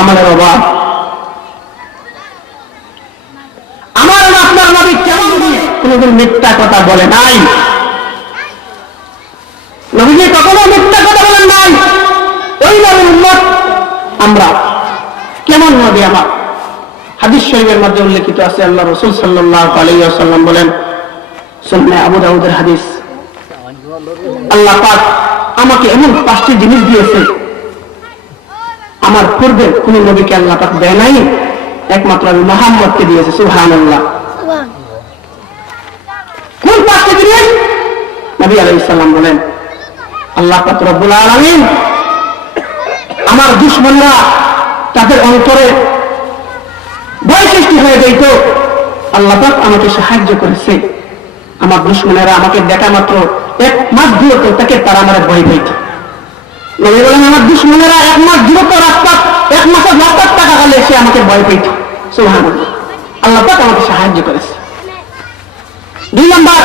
আমাদের অভাব। আমার আপনার নবী কেমন কোনদিন মিথ্যা কথা বলে নাই? নবীজি কখনো মিথ্যা কথা বলেন নাই? ওই নবীর উন্মত আমরা। কেমন নবী আমার? হাদিস শরীফের মধ্যে উল্লেখিত আছে, আল্লাহ রসুল সাল্লাহ আলাইসাল্লাম বলেন, সুন্নাহ আবু দাউদের হাদিস। আল্লাহ পাক আমাকে এমন পাঁচটি জিনিস দিয়েছে আমার পূর্বে কোন নবীকে আল্লাহ পাক দেয় নাই। একমাত্র আমি মোহাম্মদকে দিয়েছে সুহান আল্লাহ কোন জিনিস নবী আলাইসাল্লাম বলেন আল্লাহ পাক রব্বুল আলমিন আমার দুশ্মনরা তাদের অন্তরে ভয় সৃষ্টি হয়ে যাইত আল্লাহ পাক আমাকে সাহায্য করেছে। আমার দুশ্মনেরা আমাকে দেখা মাত্র এক মাস দূরত্ব থেকে তারা আমার ভয় পাইত নবী বলেন আমার দুশ্মনেরা এক মাস দূরত্ব রাস্তা এক মাসের রাস্তার টাকা গেলে সে আমাকে ভয় পাইত সুহান আল্লাহ পাক আমাকে সাহায্য করেছে। দুই নম্বর,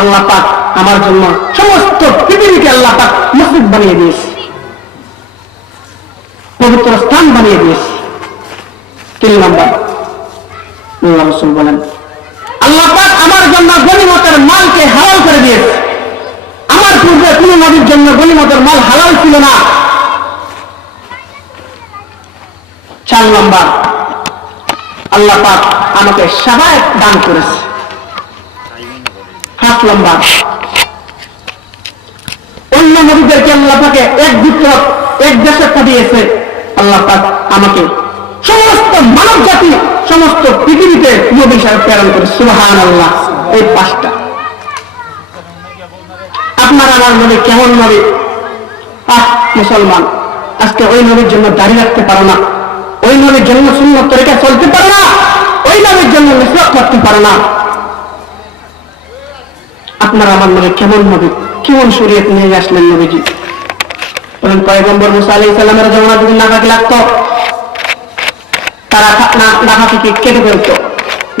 আল্লাহ পাক আমার জন্য সমস্ত পৃথিবীকে আল্লাহ পাক মসজিদ বানিয়ে দিয়েছে। পবিত্র স্থান বানিয়ে দিয়েছে। তিন নম্বর রসুল বলেন, আল্লাহ পাক আমার জন্য গণিমতের মালকে হালাল করে দিয়েছে। আমার পূর্বে কোন নবীর জন্য গণিমতের মাল হালাল ছিল না। চার নম্বর, আল্লাহ পাক আমাকে সাবায় দান করেছে। পাঁচ নম্বর, অন্য নবীদেরকে আল্লাহ পাকে এক দুটো এক দেশে পাঠিয়েছে। আল্লাহ পাক আমাকে সমস্ত মানব জাতি সমস্ত পৃথিবীতে নবী সাহেব প্রেরণ করে সুহান আল্লাহ এই পাঁচটা। আমার নবী কেমন নবী আহ মুসলমান, আজকে ওই নবীর জন্য দাঁড়িয়ে রাখতে পারো না। ওই নবীর জন্য শূন্য তরিকা চলতে পারো না। ওই নবীর জন্য নিষ্পক করতে পারো না। আপনার আমার নবী কেমন নবী কেমন শরীয়ত নিয়ে আসলেন নবীজি? বলেন, পয়গম্বর মুসা আলাই সাল্লামের জমানা যদি নাকাকে লাগতো। তারা নাকা থেকে কেটে ফেলতো?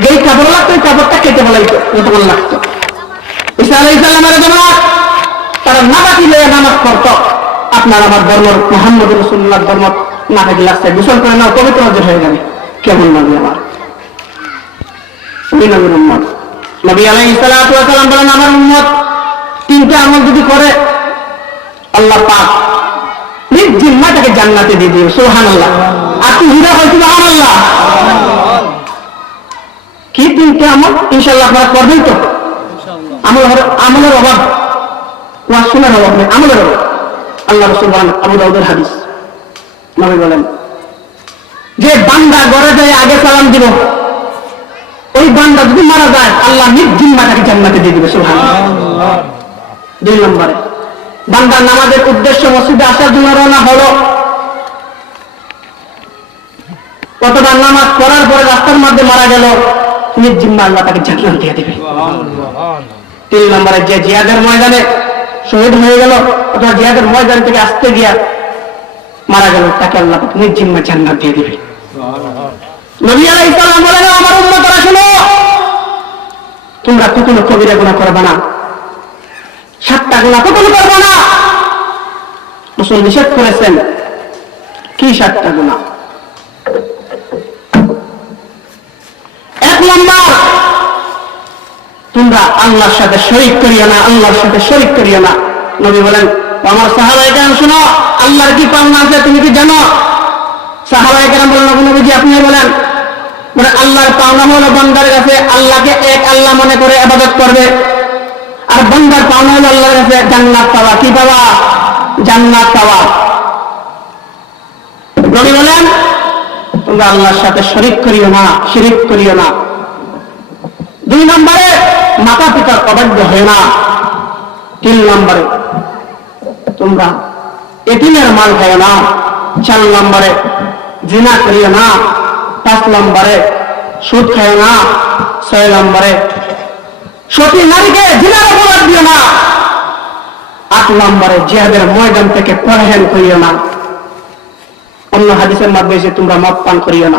যেই কাপড় লাগতো, ওই কাপড়টা কেটে বলাইতো যতক্ষণ লাগতো। ঈসা আলাই সাল্লামের জমানা তারা নাকাকি লয়ে নামাজ পড়তো। আপনার আমার ধর্ম, মোহাম্মদ রসুল্লাহ ধর্ম নাকাকি লাগছে গোসল করে নাও, পবিত্র অর্জন হয়ে যাবে। কেমন নবী আমার? নবী আলাই আমার উম্মত তিনটা আমল যদি করে, আল্লাহ পাক জিম্মাটাকে জান্নাতে দিয়ে দিও সোহান আল্লাহ আর তুই হিরা হয়তো সোহান আল্লাহ কি তিনটা আমল? ইনশাল্লাহ আপনারা করবেন তো। আমল আমলের অভাব। ওয়াজ শোনার অভাব নেই আমলের অভাব আল্লাহ রসুল বলেন আবু দাউদের হাদিস। নবী বলেন যে বান্দা গড়ে যায় আগে সালাম দিব। ওই বান্দা যদি মারা যায় আল্লাহ জান্নাতে দিয়ে দিবে সোহান দুই নম্বরে বান্দা নামাজের উদ্দেশ্য মসজিদে আসার জন্য রওনা হলো। কতটা নামাজ পড়ার পরে রাস্তার মধ্যে মারা গেল নিজ জিম্মা আল্লাহ তাকে জান্নাত দিয়ে দিবে। তিন নম্বরে যে জিয়াদের ময়দানে শহীদ হয়ে গেল, অথবা জিয়াদের ময়দান থেকে আসতে গিয়া মারা গেল, তাকে আল্লাহ নিজ জিম্মা জান্নাত দিয়ে দিবে। তোমরা কখনো কবিরা গুনাহ করবে না, সাতটা গুণা কখনো করব না। মুসলিম নিষেধ করেছেন, কি সাতটা গুণা তোমরা আল্লাহর সাথে শরিক করিও না, আল্লাহর সাথে শরিক করিও না। নবী বলেন আমার সাহাবাই কেন শোনো, আল্লাহর কি পাওনা আছে তুমি কি জানো? সাহাবাই কেন বলেন নবী, নবীজি আপনি বলেন। মানে আল্লাহর পাওনা হলো বন্দার কাছে আল্লাহকে এক আল্লাহ মনে করে আবাদত করবে। আর বন্দার পাওনা হলো আল্লাহর কাছে জান্নাত পাওয়া। কি পাওয়া? জান্নাত পাওয়া। নবী বলেন, তোমরা আল্লাহর সাথে শরিক করিও না, শিরিক করিও না। দুই নম্বরে মাতা পিতার অবাধ্য হয় না। তিন নম্বরে, তোমরা এটিমের মাল খায় না। চার নম্বরে, জিনা করিও না। পাঁচ নম্বরে, সুদ খায় না। ছয় নম্বরে, সতী নারীকে জিনার অপরাধ দিও না। আট নম্বরে, জিহাদের ময়দান থেকে পরাহেন করিও না। অন্য হাদিসের মাধ্যমে তোমরা মদ পান করিও না।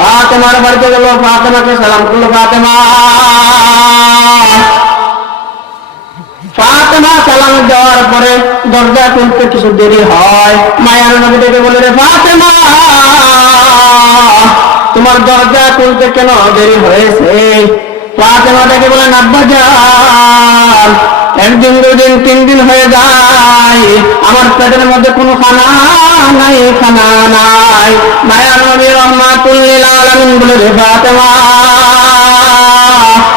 ফাতেমার বাড়িতে গেল, ফাতেমাকে সালাম করল, ফাতেমা। ফাতেমা সালাম দেওয়ার পরে দরজা খুলতে কিছু দেরি হয়। মায়ার নবী ডেকে বলে রে ফাতেমা, তোমার দরজা খুলতে কেন দেরি হয়েছে? ফাতেমা ডেকে বলেন আব্বা যান। একদিন দুদিন তিন দিন হয়ে যায়। আমার পেটের মধ্যে কোনো খানা নাই খানা নাই। মায়ার নবী রহমাতুল্লিল আলামিন বলে রে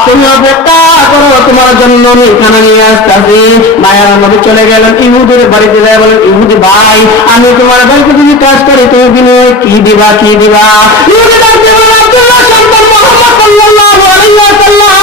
তুমি অপেক্ষা করো, তোমার জন্য আমি খানা নিয়ে আসতেছি। মায়ার নবী চলে গেলেন ইহুদির বাড়িতে, যায় বলেন, ইহুদি ভাই, আমি তোমার বাড়িতে যদি কাজ করি, তুমি বিনিময়ে কি দিবা কি দিবা? ইহুদি সন্তান মোহাম্মদ সাল্লাল্লাহু আলাইহি ওয়াসাল্লাম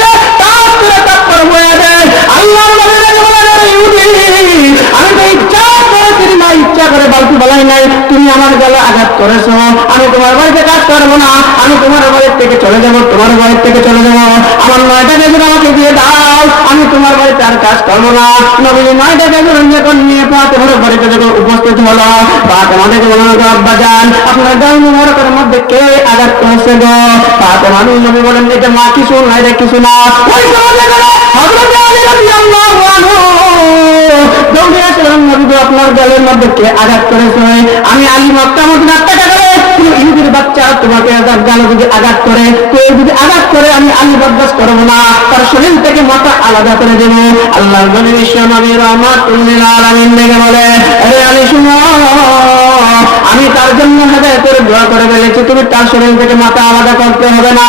তুমি আমার গেলে আঘাত করেছ, আমি তোমার বাড়িতে কাজ করব না, আমি তোমার বাড়ির থেকে চলে যাব, তোমার বাড়ির থেকে চলে যাব। আমার নয়টা বেতন আমাকে দিয়ে দাও, আমি তোমার বাড়িতে আর কাজ করব না। নবী নয়টা বেতন যখন নিয়ে পা তোমার বাড়িতে যখন উপস্থিত হলো পা তোমাদেরকে বলো গো আব্বা যান আপনার গাল মুবারকের মধ্যে কে আঘাত করেছে গো? পা তোমার নবী বলেন এটা মা, কিছু না এটা কিছু না। আপনার গালের মধ্যে আঘাত করেছে? আমি আলী ইহুদির বাচ্চা তোমাকে গালে যদি আঘাত করে, কেউ যদি আঘাত করে, আমি আলী করব না। তার শরীর থেকে মাথা আলাদা করে দেবো। বলে আমি তার জন্য দোয়া করে ফেলেছি। তুমি তার শরীর থেকে মাথা আলাদা করতে হবে না।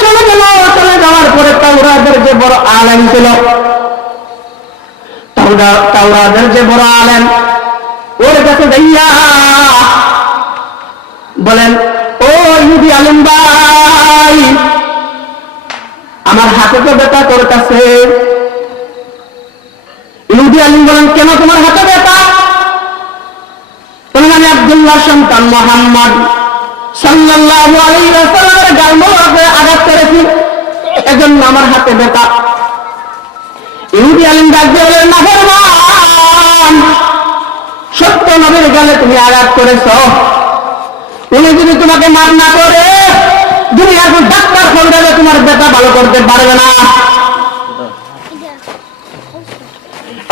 চলে গেল। চলে যাওয়ার পরে তাওরাতের যে বড় আলেম ছিল যে বড় আলেম, ওর কাছে যাইয়া বলেন, ও ইহুদি আলেম ভাই, আমার হাতে তো ব্যথা তোর কাছে ইহুদি আলিম বলেন, কেন তোমার হাতে ব্যথা? বলেন, আমি আব্দুল্লাহ সন্তান মোহাম্মদ সাল্লাল্লাহু আলাইহি ওয়াসাল্লামের গাল আঘাত করেছি। এজন্য আমার হাতে ব্যথা। ইহুদি আলিম ডাক দিয়ে বলেন নাফরমান সত্য নবীর গালে তুমি আঘাত করেছ। উনি যদি তোমাকে মার না করে, দুনিয়ার কোন ডাক্তার ফোন তোমার ব্যথা ভালো করতে পারবে না।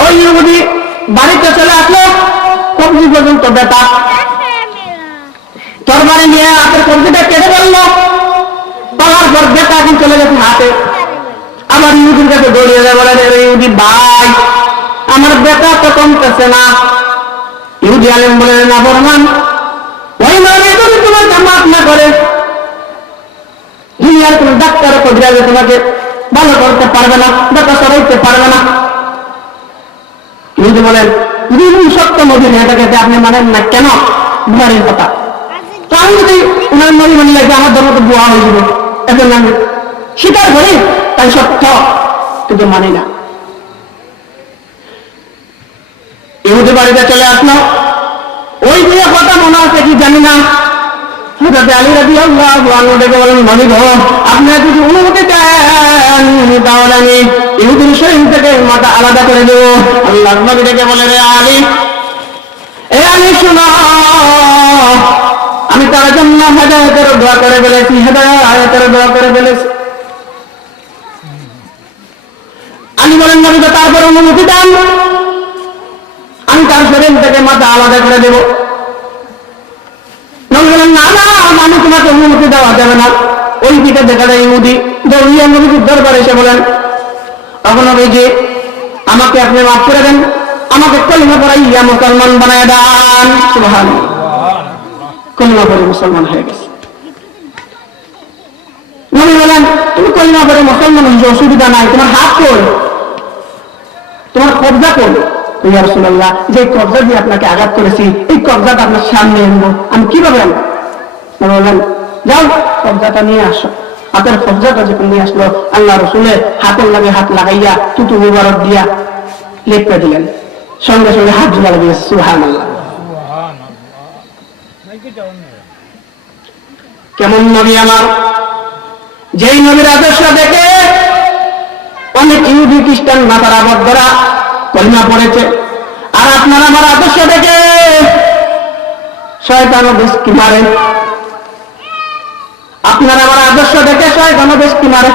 ওই ইহুদি, বাড়িতে চলে আসলো কবজি পর্যন্ত ব্যথা। তরবারি নিয়ে হাতের কবজিটা কেটে ফেলল। পাওয়ার পর ব্যথা এখন চলে গেছে হাতে। আমার ইহুদির কাছে দৌড়িয়ে যায় বলে, "রে ভাই, আমার ব্যথা তো কমতেছে না। ইহুদি আলেম বলে, না, বরমান, ওই মানে যদি তোমাকে মাফ না করে, দুনিয়ার কোন ডাক্তার কবিরাজে তোমাকে ভালো করতে পারবে না ব্যথা সরাইতে পারবে না। ইহুদি বলেন যদি সত্য মদিনে, এটাকে আপনি মানেন না কেন? বুহারির কথা। আমি যদি উনার মনে মনে লাগে আমার ধর্ম তো বুয়া হয়ে যাবে। এখন আমি স্বীকার করি। তাই সব সত্য কিন্তু মানি না। ইহুদি বাড়িতে চলে আসলো। ওই দিয়ে কথা মনে আছে কি জানি না? আমি থেকে মাথা আলাদা করে দেবো। বলে এ শোনো, আমি তার জন্য হেদায়তের দোয়া করে ফেলেছি, হেদায়তের দোয়া করে ফেলেছি। আলী বলেন নবী গো, তারপর অনুমতি দেন। আমি তার শরীর থেকে মাথা আলাদা করে দেবো। নবী বলেন না না আমি তোমাকে অনুমতি দেওয়া যাবে না। ওই দিকে দেখা যায় ইহুদি। দৌড়িয়া নবীজির দরবারে এসে বলেন তখন নবীজি আমাকে আপনি মাফ করে দেন। আমাকে কলিমা পড়াই ইয়া মুসলমান বানায় দান। সুবহান কলিমা পড়ে মুসলমান হয়ে গেছে। বলেন তুমি কলিমা পরে মুসলমান হয়েছো অসুবিধা নাই। তোমার হাত কর তোমার কবজা কর ইয়া রাসূলুল্লাহ যে কবজা দিয়ে আপনাকে আঘাত করেছি, এই কবজাটা আপনার সামনে আনব। আমি কীভাবে আনব? নবী বললেন, যাও, কবজাটা নিয়ে আসো। হাতের কবজাটা যখন নিয়ে আসলো, আল্লাহ রসুলের হাতের লাগে হাত লাগাইয়া তুতু মুবারক দিয়া লেপে দিলেন। সঙ্গে সঙ্গে হাত ঝুলা লাগিয়েছে সুহান আল্লাহ কেমন নবী আমার? যেই নবীর আদর্শ দেখে অনেক ইহুদি খ্রিস্টান মাতারা দ্বারা কলিমা পড়েছে। আর আপনারা আমার আদর্শ দেখে শয় শয়তান বেশ কি মারে। আপনারা আমার আদর্শ দেখে শয়তান বেশ কি মারে।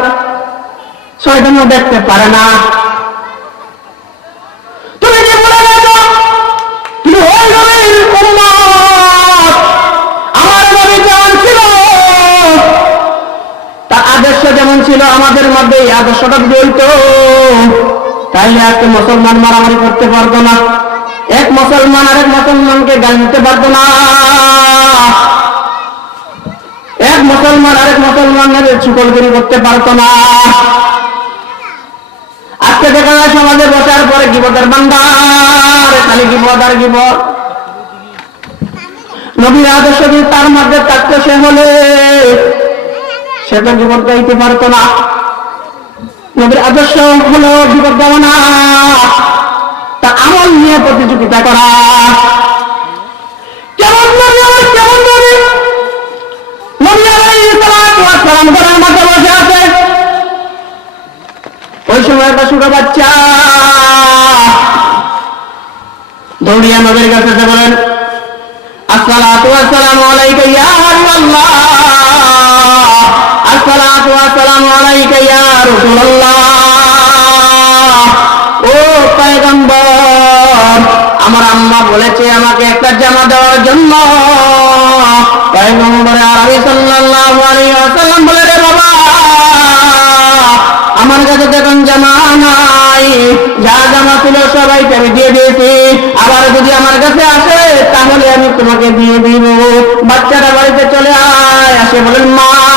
শয় শয়তানও দেখতে পারে না। আদর্শ যেমন ছিল আমাদের মধ্যে, এই আদর্শটা বলতো তাইলে আজকে মুসলমান মারামারি করতে পারতো না। এক মুসলমান আরেক মুসলমানকে গাল দিতে পারতো না। এক মুসলমান আরেক মুসলমানের চুকলগিরি করতে পারতো না। আজকে দেখা যায় সমাজে বসার পরে গিবতের বান্দার খালি গিবত আর গিবত। নবীর আদর্শ যদি তার মধ্যে থাকতো সে হলে সে তো জীবন গাইতে পারতো না। নবীর আদর্শ হলো জীবন দেওয়া তার আমল নিয়ে প্রতিযোগিতা করা। কেমন কেমন আছে। ওই সময় বাচ্চা দৌড়িয়া নবীর কাছে বলেন, আসসালাতু ওয়াসসালামু আলাইকা ইয়া হাবিবাল্লাহ। আমার আম্মা বলেছে আমাকে একটা জামা দেওয়ার জন্য। বলে, রে বাবা, আমার কাছে দেখুন জামা নাই। যা জামা ছিল সবাইকে আমি দিয়ে দিয়েছি। আবার যদি আমার কাছে আসে, তাহলে আমি তোমাকে দিয়ে দিব। বাচ্চাটা বাড়িতে চলে আয়। আসে বলেন, মা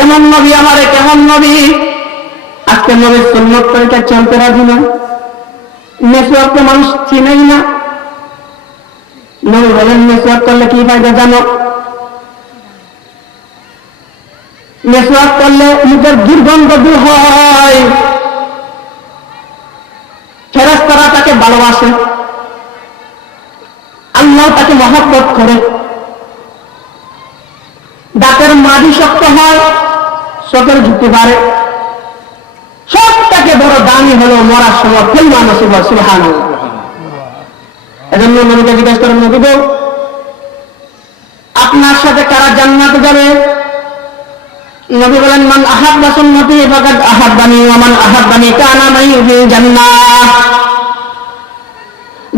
কেমন নবী আমারে, কেমন নবী? আজকে নবীর সুন্নত তরিকা চলতে রাজি না। নেটওয়ার্ক মানুষ চিনেই না। নবী বলেন নেটওয়ার্ক করলে কি ফায়দা জানো? নেটওয়ার্ক করলে মুখের দুর্গন্ধ দূর হয়। ফেরাস্তারা তাকে ভালোবাসে। আল্লাহ তাকে মহব্বত করে। দাঁতের মাটি শক্ত হয়। চোখের ঝুঁকতে পারে। সবটাকে বড় দামি হলো, মরার সময় ফেল মানুষ সুহান এজন্য নবীকে জিজ্ঞেস করেন, নবী আপনার সাথে কারা জান্নাতে যাবে? নবী বলেন, মান আহাব্বা সুন্নতি, ফাকাদ আহাব্বানি, ওয়া মান আহাব্বানি কানা মাই ফিল জান্নাহ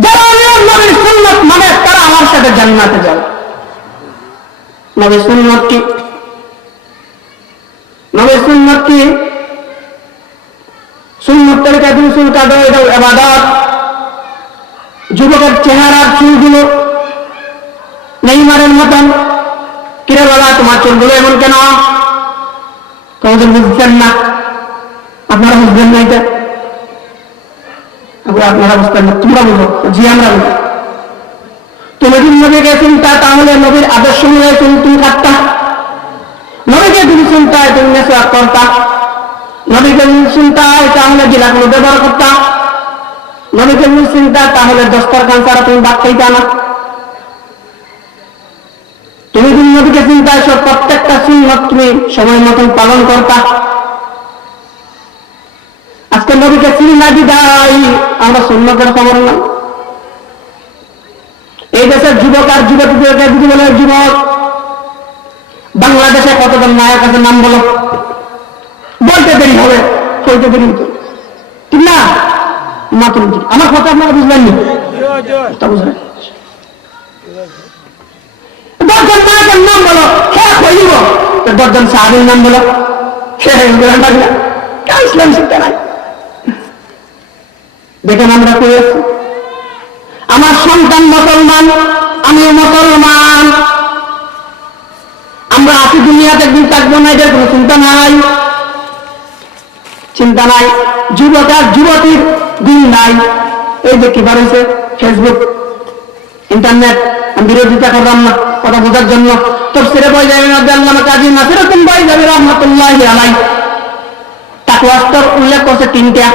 যারা নবীর সুন্নাত মানে তারা আমার সাথে জান্নাতে যাবে। নবী সুন্নাত কি? নবী সুন্নাত কি? সুন্নত তরিকা দুই চুল কাটো এটা এবাদত যুবকের চেহারার চুলগুলো নেইমারের মতন। কিরে বাবা, তোমার চুলগুলো এমন কেন? তোমাদের বুঝছেন না? আপনারা বুঝবেন না এটা? আপনারা বুঝতেন না। তোমরা বুঝো, জি, আমরা বুঝো। তুমি যদি নবীকে চিন্তা, তাহলে নবীর আদর্শ অনুযায়ী তুমি তুমি কাটতা। নবীকে যদি চিন্তায় তুমি মেসোয়াক করতা। নবীকে যদি চিন্তায় তাহলে গিলাগুলো ব্যবহার করতা। নবীকে যদি চিন্তা তাহলে দস্তর খান ছাড়া তুমি বাদ খাইতা না। তুমি যদি নবীকে চিন্তায় সব প্রত্যেকটা সুন্নত তুমি সময় মতন পালন করতা। আজকে নবীকে চিনি দিদাই আমরা সুন্নতের খবর না। এই দেশের যুবক আর যুবতীদেরকে যদি বলে, যুবক বাংলাদেশ মায়ের কাছে নাম বলো। বলতে দেরি হবে বলতে দেরি হতো ঠিক না? আমার কথা আপনারা বুঝলেন দশজন মায়ের নাম বলো তো দশজন সাহাবির নাম বলো। ইসলাম শিখতে নাই দেখেন আমরা কই আমার সন্তান মুসলমান, আমি মুসলমান। আমরা আছি দুনিয়াতে একদিন থাকব না এটার কোনো চিন্তা নাই। চিন্তা নাই। যুবক যুবতীর দিন নাই। এই যে কি বাড়িছে ফেসবুক ইন্টারনেট বিরোধিতা করলাম না, কথা বোঝার জন্য। তফসিরে বই যাবে না আল্লাহ কাজী নাসির রকম বই যাবে, রহমতুল্লাহ আলাই তাকুয়া স্তর উল্লেখ করছে তিনটা।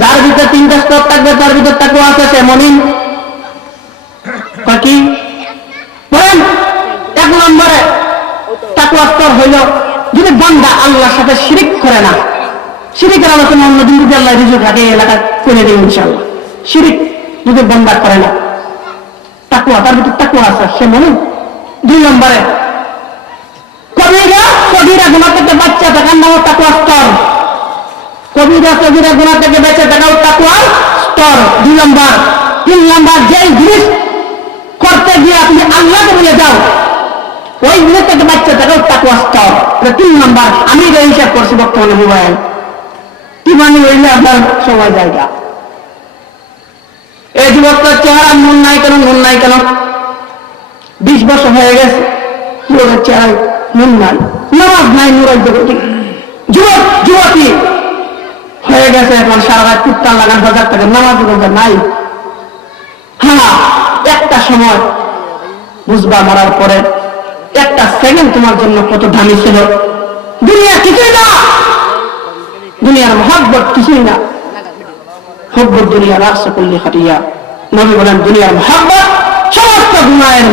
যার ভিতরে তিনটা স্তর থাকবে, তার ভিতরে তাকুয়া আছে সে মনিন কি বলেন এক নম্বরে তাকুয়া স্তর হইল যদি বান্দা আল্লাহর সাথে শিরিক করে না। শিরিকের আলোচনা অন্যদিন যদি আল্লাহ রিজু থাকে এলাকা করে দেবে ইনশাল্লাহ শিরিক যদি বান্দা করে না তাকুয়া তার ভিতরে তাকুয়া আছে। সে মনে দুই নম্বরে, কবিরা কবিরা গুণা থেকে বাচ্চা থাকার নাম তাকুয়া স্তর। কবিরা কবিরা গুণা থেকে বেঁচে থাকাও তাকুয়ার স্তর। দুই নম্বর, তিন নম্বর, যেই জিনিস করতে গিয়ে আপনি আল্লাহকে বলে যাও ওই থেকে বাচ্চা এটা তিন নম্বর। আমি এটা হিসাব করছি বর্তমানে মোবাইল। আপনার সময় জায়গা। এই যুবকটার চেহারা মন নাই কেন, মন নাই কেন? বিশ বছর হয়ে গেছে যুবকের চেহারায় মন নাই। নামাজ নাই নুরাই জগতি যুবক, যুবতী! হয়ে গেছে এখন সারা রাত কুত্তার লাগান বাজার থেকে। নামাজ রোজা নাই। হ্যাঁ একটা সময় বুঝবা মরার পরে একটা সেকেন্ড তোমার জন্য কত দামি ছিল। দুনিয়া কিছুই না। দুনিয়ার মহাব্বত কিছুই না। হব্বত দুনিয়া রাস্তা করলে খাটিয়া। নবী বলেন, দুনিয়ার মহাব্বত সমস্ত গুণায়ের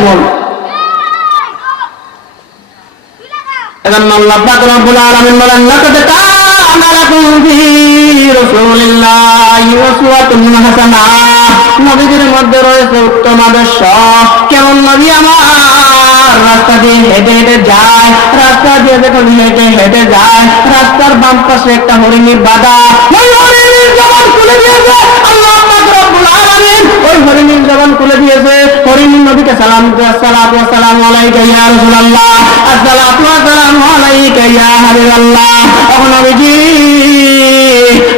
নবীদের মধ্যে রয়েছে উত্তম আদর্শ। কেমন নবী আমার? রাস্তা দিয়ে হেঁটে হেঁটে যায়, রাস্তা দিয়ে যখন হেঁটে হেঁটে যায়, রাস্তার বাম পাশে একটা হরিণীর বাধা। ওই হরিণীর জবান খুলে দিয়েছে, আল্লাহ ওই হরিণীর জবান খুলে দিয়েছে, হরিণীর নবীকে সালাম দিয়ে আসসালাতু আলাইকা ইয়া রাসূলুল্লাহ। আসসালাতু ওয়াসসালামু আলাইকা ইয়া হাবিবাল্লাহ। ও নবীজি,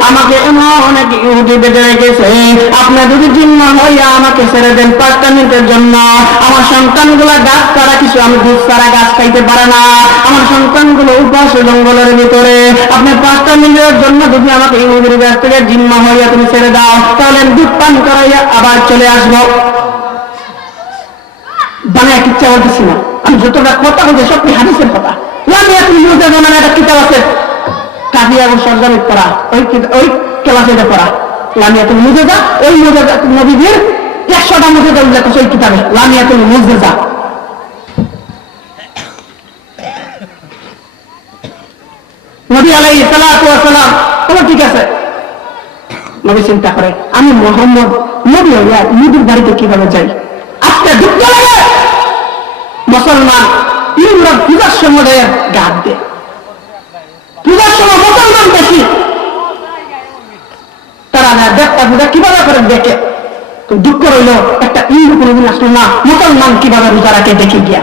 আমাকে এমন এক ইহুদি বেঁধে রেখেছে, আপনি যদি জিম্ম হইয়া আমাকে ছেড়ে দেন পাঁচটা মিনিটের জন্য আমার সন্তানগুলা গাছ ছাড়া কিছু আমি দুধ ছাড়া গাছ খাইতে পারে না। আমার সন্তানগুলো উপাস জঙ্গলের ভিতরে। আপনি পাঁচটা মিনিটের জন্য যদি আমাকে ইহুদির গাছ থেকে জিম্ম হইয়া তুমি ছেড়ে দাও। তাহলে দুধ পান করাইয়া আবার চলে আসব। বানায় কিচ্ছা বলতেছি না। আমি যতটা কথা বলছি সব হাদিসের কথা। পড়া। ওই ওই ক্লাসে পড়া। লামিয়াতুল মুজেজা ওই মুজেজা একশোটা মুজেজা উল্লেখ আছে ওই কিতাবে লামিয়াতুল মুজেজা নবী আলাই সালাম ঠিক আছে। নবী চিন্তা করে, আমি মোহাম্মদ হইয়া নবীর বাড়িতে কীভাবে যাই? আজকে লাগে মুসলমান ইউরোপ পূজার সময় গাছ দেয়। পূজার সময় মুসলমান বেশি। তারা না দেখটা পূজা কীভাবে করে দেখে? দুঃখ রইল, একটা ইন্দু কোনোদিন আসলো না। মুসলমান কীভাবে রোজা রাখে দেখে গিয়া।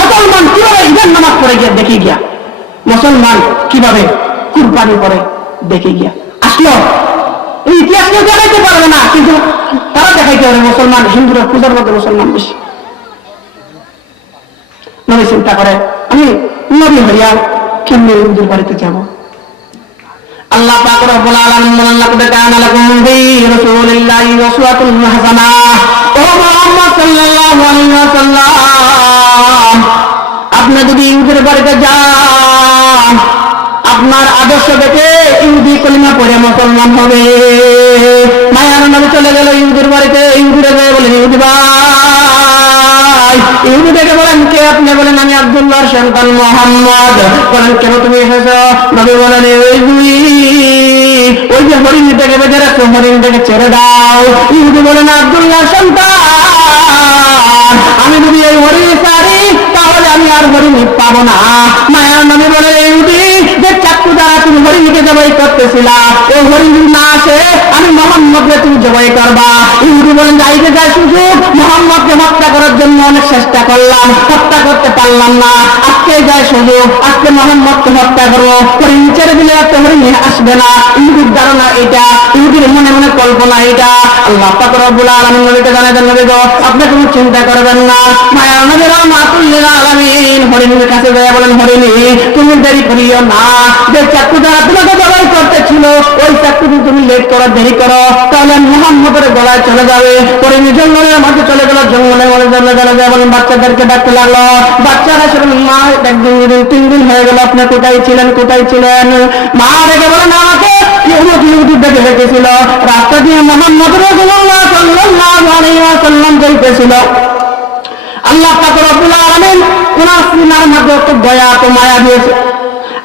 মুসলমান কীভাবে ঈদের নামাজ পড়ে গিয়া দেখে গিয়া। মুসলমান কীভাবে কুরবানি করে দেখে গিয়া। আসলো। এই ইতিহাস কেউ দেখাইতে পারবে না, কিন্তু তারা দেখাইতে পারে মুসলমান, হিন্দুরা পূজার মধ্যে মুসলমান বেশি। নবী চিন্তা করে, আমি নবী হইয়া কেমনি ইহুদির বাড়িতে যাব? আল্লাহ পাক রব্বুল আলামিন বলেন, লাকাদ কানা লাকুম ফি রাসূলিল্লাহি উসওয়াতুন হাসানাহ ও মুহাম্মদ সাল্লাল্লাহু আলাইহি ওয়াসাল্লাম, আপনি যদি ইহুদির বাড়িতে যান, আপনার আদর্শ দেখে ইহুদি কলিমা পড়ে মুসলমান হবে। মায়ার নবী চলে গেল ইহুদির বাড়িতে, ইহুদিরে যায় বলেন ইহুদি ভাই ইহুদি দেখে বলেন, কে আপনি বলেন, আমি আব্দুল্লাহর সন্তান মোহাম্মদ। বলেন, কেন তুমি এসেছ? নবী বলেন ওই দুই ওই যে হরিণ দেখে বেঁধে রাখো হরিণ থেকে ছেড়ে দাও। ইহুদি বলেন, আব্দুল্লাহর সন্তান। আমি যদি এই হরিণ সারি তাহলে আমি আর হরিণ পাবো না। মায়ার নবী বলে হরিণীকে জবাই করতেছিলা, ও হরিণ না আসে, আমি মোহাম্মদকে তুমি জবাই করবা। ইহুদি বলেন, যাইতে যায় সুযোগ মোহাম্মদকে হত্যা করার জন্য অনেক চেষ্টা করলাম, হত্যা করতে পারলাম না। আজকে যায় সুযোগ আজকে মোহাম্মদকে হত্যা করব। হরিণ ছেড়ে দিলে একটা হরিণ আসবে না। ইহুদির ধারণা এটা ইহুদির মনে মনে কল্পনা এটা আল্লাহ পাক রব্বুল আলামিন নবীকে জানাতেন নবী গো, আপনি কোনো চিন্তা করবেন না। মায়া নবীর মাতুল্লিল আলামিন হরিণের কাছে যায় বলেন, হরিণী, তুমি দেরি করিও না। যে চাকু তোমাকে জবাই করতে ছিল, ওই চাকু যদি তুমি লেট করো, দেরি করো, তাহলে মোহাম্মদের গলায় চলে যাবে। হরিণী জঙ্গলের মাঝে চলে গেল জঙ্গলের মধ্যে চলে গেল বলেন বাচ্চাদেরকে ডাকতে লাগল। বাচ্চারা সেরকম মা একদিন দুদিন তিন দিন হয়ে গেল, আপনি কোথায় ছিলেন কোথায় ছিলেন? মা রেখে বলেন আমাকে আল্লাহ পাক রব্বুল আলামিন ওনার সিনার মধ্যে দয়া তো মায়া দিয়েছে।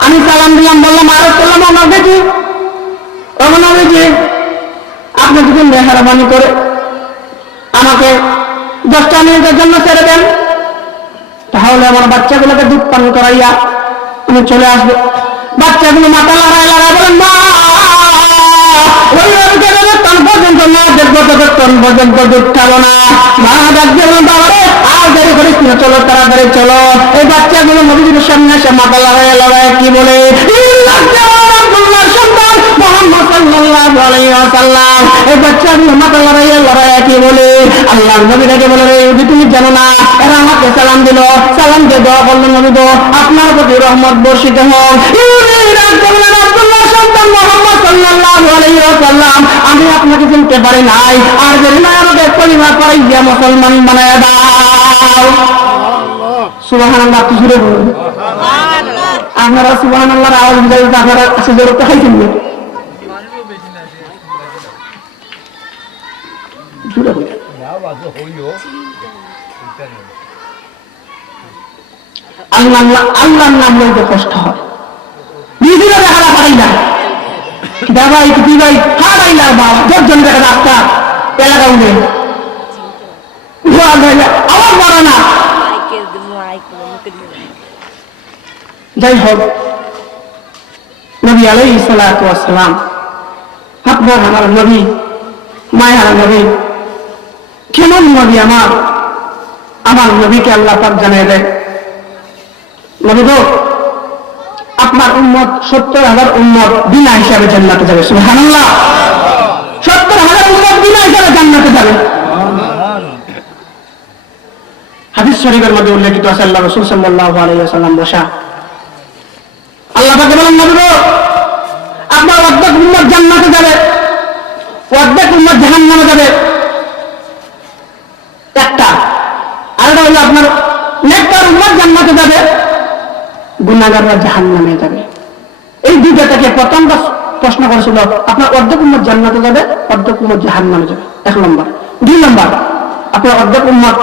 আমি সালাম দিলাম, বললাম, আরও সাল্লাম আমার দেখি। রমনা দেখি, আপনি যদি মেহরবানি করে আমাকে দশটা মিনিটের জন্য ছেড়ে দেন, তাহলে আমার বাচ্চাগুলোকে দুধ পান করাইয়া আমি চলে আসব। বাচ্চাগুলো মাথা লড়াই লড়াই বলেন, মা, ওই ওদিকে যতক্ষণ পর্যন্ত না দেখব ততক্ষণ পর্যন্ত দুধ খাব না। মা ডাকবে বাবা আর দেরি করিস না, চলো তাড়াতাড়ি চলো। এই বাচ্চাগুলো সামনে এসে মাথা কি বলে? আপনার প্রতি রহমত বর্ষিত হোক। আমি আপনাকে চিনতে পারি নাই, আর যদি না আমাকে পরিবার পাই মুসলমান বানায় দাও। সুবহানাল্লাহ, আপনি জুড়ে বলুন। আপনারা সুবহানাল্লাহর আওয়াজ দিলে আপনারা সুযোগ তো খাইছেন না? জুড়ে বলুন। আল্লাহ আল্লাহর নাম লইতে কষ্ট হয়। নিজেরা দেখা পাই না। যাই হোক, নবী আলাই সালাম আপনার আমার নবী মায়ার নবী, কেমন নবী আমার? আমার নবীকে আল্লাহ পাক জানিয়ে দেয় নবী আপনার উম্মত সত্তর হাজার উম্মত বিনা হিসাবে জান্নাতে যাবে, সুবহানাল্লাহ। সত্তর হাজার উম্মত বিনা হিসাবে জান্নাতে যাবে। হাদিস শরীফের মধ্যে উল্লেখিত আছে, আল্লাহ রসুল ওয়াসাল্লাম বসা। আল্লাহ পাকে বলেন আপনার অর্ধেক উম্মত জান্নাতে যাবে, অর্ধেক উম্মত জাহান্নামে যাবে। একটা, আরেকটা হলো আপনার নেককার উম্মত জান্নাতে যাবে গুণাগাররা জাহান্নামে যাবে। এই দুইটা থেকে প্রথমটা প্রশ্ন করেছিল, আপনার অর্ধেক উম্মত জান্নাতে যাবে, অর্ধেক উম্মত জাহান্নামে যাবে। এক নম্বর। দুই নম্বর, আপনার অর্ধেক উম্মত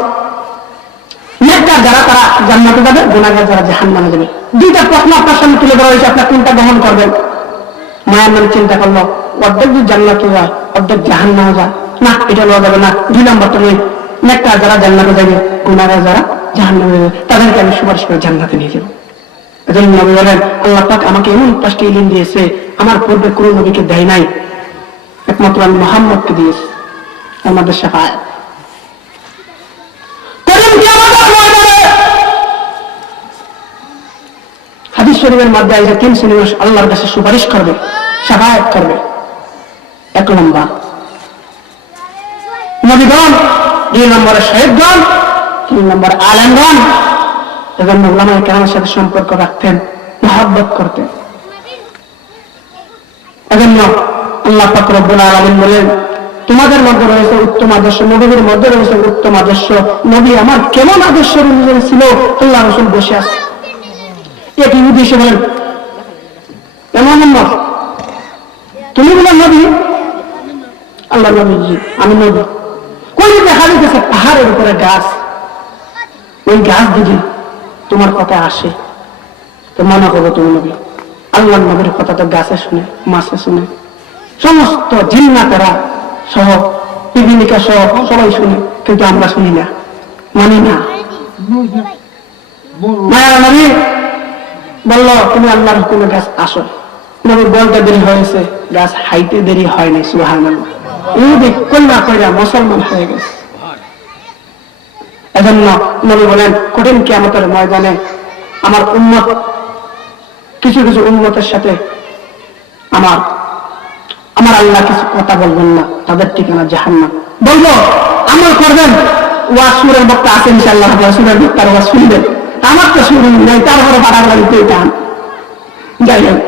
নেককার যারা তারা জান্নাতে যাবে গুণাগার যারা জাহান্নামে যাবে। দুইটা প্রশ্ন আপনার সামনে তুলে ধরা হয়েছে, আপনার কোনটা গ্রহণ করবেন? মায়ের নামে চিন্তা করল, অর্ধেক যদি জান্নাতে যায় অর্ধেক জাহান্নামে যায়। না, এটা নেওয়া যাবে না। দুই নম্বরটা নয় নেককার যারা জান্নাতে যাবে গুণাগার যারা জাহান্নামে যাবে তাদেরকে আমি সুপারিশ করে জান্নাতে নিয়ে যাব। এজন্য নবী বলেন, আল্লাহ পাক আমাকে এমন পাঁচটি ইলিম দিয়েছে, আমার পূর্বে কোনো নবীকে দেয় নাই। একমাত্র আমি মোহাম্মদকে দিয়েছি। আমাদের সাফায় হাদিস শরীফের মধ্যে আছে তিন শ্রেণি মানুষ আল্লাহর কাছে সুপারিশ করবে সাফায়াত করবে। এক নম্বর। নবীগণ, দুই নম্বরে শহীদগণ, তিন নম্বর আলেমগণ এজন্য ওলামায় কেরামের সাথে সম্পর্ক রাখতেন, মহাব্বত করতেন। এজন্য আল্লাহ পাক রব্বুল আলামিন বলেন, তোমাদের মধ্যে রয়েছে উত্তম আদর্শ নবীদের মধ্যে রয়েছে উত্তম আদর্শ। নবী আমার কেমন আদর্শ ছিল, আল্লাহ রসুল বসে আছে ইহুদি এসে বলেন এমন তুমি বলেন নবী। আল্লাহ নবী। জি আমি নবী। দেখা যেতেছে পাহাড়ের উপরে গাছ। ওই গাছ যদি তোমার কথা আসে তো মনে করব তুমি নবী। আল্লাহ নবীর কথা তো গাছে শুনে মাছে শুনে। সমস্ত জিন্নাতেরা সহ পিপিলিকা সহ সবাই শুনে কিন্তু আমরা শুনি না। মানি না। মায়া নবী। বলল, তুমি আল্লাহর হুকুমে গাছ আসো। নবী বলতে দেরি হয়েছে, গাছ হাইতে দেরি হয়নি সুহান ইহুদি কন্যা কইরা মুসলমান হয়ে গেছে। এজন্য নবী বলেন, কঠিন কিয়ামতের ময়দানে আমার উন্মত কিছু কিছু উন্মতের সাথে আমার আমার আল্লাহ কিছু কথা বলবেন না, তাদের ঠিকানা জাহান্নাম। বলব, আমল করবেন? ওয়া সুরের বক্তা আছে, ইনশাআল্লাহ আপনারা সুরের বক্তার ওয়া শুনবেন। আমার তো শুনুন নাই, তারপরে বাড়াবাড়ি পেয়ে টান যাই হোক।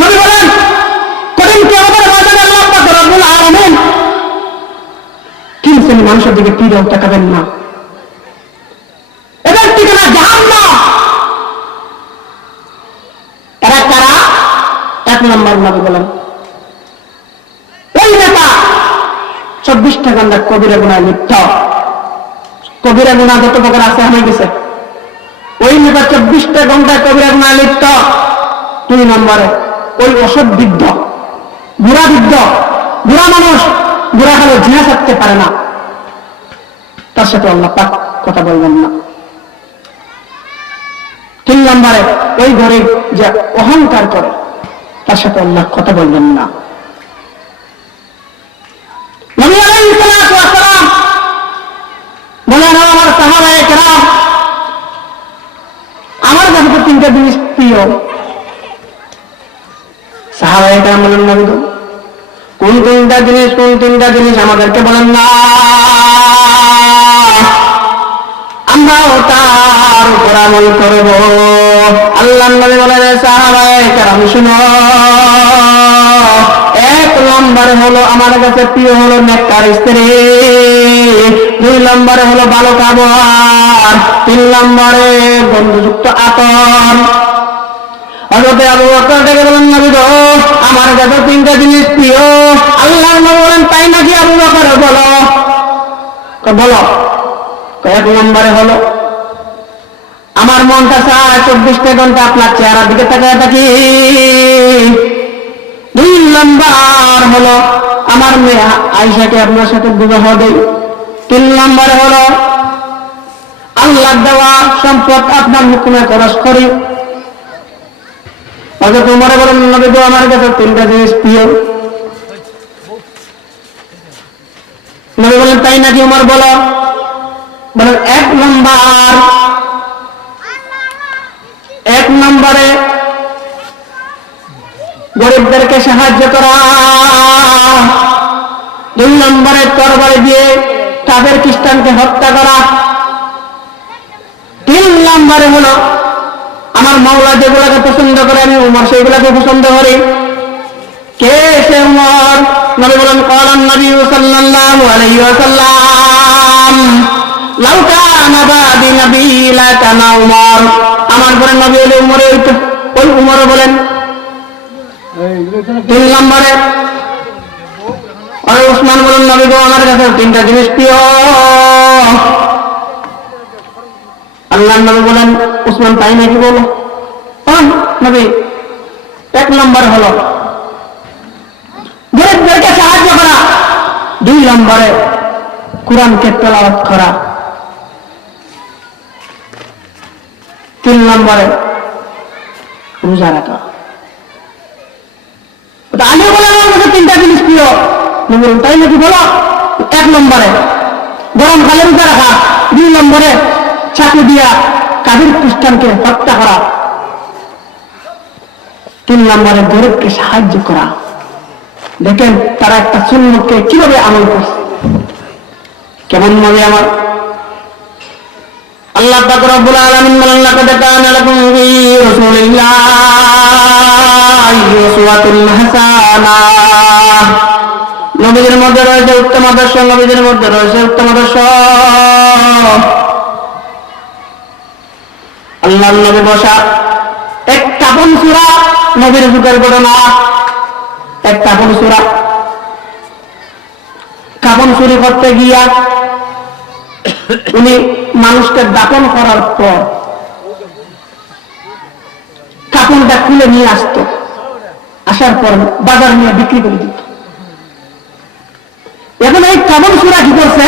নবী বলেন কঠিন তিন মানুষের দিকে তীরেও তাকাবেন না। এদের ঠিকানা এরা কারা? এক নম্বর নবী বলেন, ওই নেতা, চব্বিশটা ঘণ্টা কবিরা গুণায় লিপ্ত। কবিরা গুণা যত প্রকার আছে হয়ে গেছে ওই নেতা চব্বিশটা ঘণ্টা কবিরা গুণায় লিপ্ত। দুই নম্বরে, ওই অসৎ বিদ্ধ, বুড়া বিদ্ধ, বুড়া মানুষ, বুড়া হলে জিনা থাকতে পারে না। তার সাথে আল্লাহ পাক কথা বলবেন না। তিন নম্বরে, ওই গরিব যে অহংকার করে, তার সাথে আল্লাহ কথা বলবেন না। বলেন নবী গো, কোন তিনটা জিনিস কোন তিনটা জিনিস আমাদেরকে বলেন না। আমরাও তার উপর আমল করব। আল্লাহ নবী বলেন সাহাবায়ে শুনো। এক নম্বরে হলো আমার কাছে প্রিয় হলো নেককার স্ত্রী। দুই নম্বরে হলো ভালো খাবার তিন নম্বরে বন্ধুযুক্ত আতর হজরতে আবু বকর ডেকে বলেন, নবী গো, আমার কাছে তিনটা জিনিস প্রিয় আল্লাহ নবী বলেন, তাই নাকি আবু বকর? বলো। বলো। এক নম্বরে হলো, আমার মনটা চায় চব্বিশটা ঘণ্টা আপনার চেহারার দিকে তাকায় থাকি। দুই নম্বর হলো, আমার মেয়ে আয়সাকে আপনার সাথে বিবাহ দেই। তিন নম্বরে হলো আল্লাহ দেওয়া সম্পদ আপনার হুকুমে খরচ করি। হয়তো তোমার বলেন, নবী আমার কাছে তিনটা জিনিস প্রিয় নবী বলেন, তাই নাকি উমর বলো? বলেন, এক নম্বর। এক নম্বরে গরিবদেরকে সাহায্য করা। দুই নম্বরে তরবারি দিয়ে তাদের খ্রিস্টানকে হত্যা করা। তিন নম্বরে হলো আমার মাওলা যেগুলোকে পছন্দ করে, আমি উমর সেইগুলোকে পছন্দ করি। কে সে উমর? নবী বলেন কলান নবী সাল্লাল্লাহু আলাইহি ওয়াসাল্লাম নবী উমর। আমার পরে নবী হলে উমরে ওই উমর বলেন, তিন নম্বরে। আর উসমান বলেন, নবী গো, আমার কাছে তিনটা জিনিস প্রিয়। আল্লাহ নবী বলেন উসমান তাই নাকি বলো? হ্যাঁ নবী। এক নম্বর হলো গরিবদেরকে সাহায্য করা। দুই নম্বরে কোরআনকে তেলাওয়াত করা। তিন নম্বরে রোজা রাখা। তো আমি বলে আমার কাছে তিনটা জিনিস প্রিয়। নবী বলেন, তাই নাকি বলো? এক নম্বরে গরম কালে রোজা রাখা। দুই নম্বরে চাকরি দিয়া কাবির খ্রিস্টানকে হত্যা করা। তিন নম্বরে গরিবকে সাহায্য করা। দেখেন তারা একটা সুন্নতকে কীভাবে আমল করছে। কেমন ভাবে আমার? আল্লাহ পাক রব্বুল আলামিন বলেন, লাকাদ কানা লাকুম ফি রাসূলিল্লাহি উসওয়াতুন হাসানাহ নবীদের মধ্যে রয়েছে উত্তম আদর্শ নবীদের মধ্যে রয়েছে উত্তম আদর্শ। আল্লাহ নবী বসা এক কাপন সুরা নবীর যুগের ঘটনা এক কাপন সুরা। কাপন চুরি করতে গিয়া উনি মানুষকে দাপন করার পর কাপড়টা খুলে নিয়ে আসতো। আসার পর বাজার নিয়ে বিক্রি করে দিত। এখন এই কাপড় সুরা কি করছে?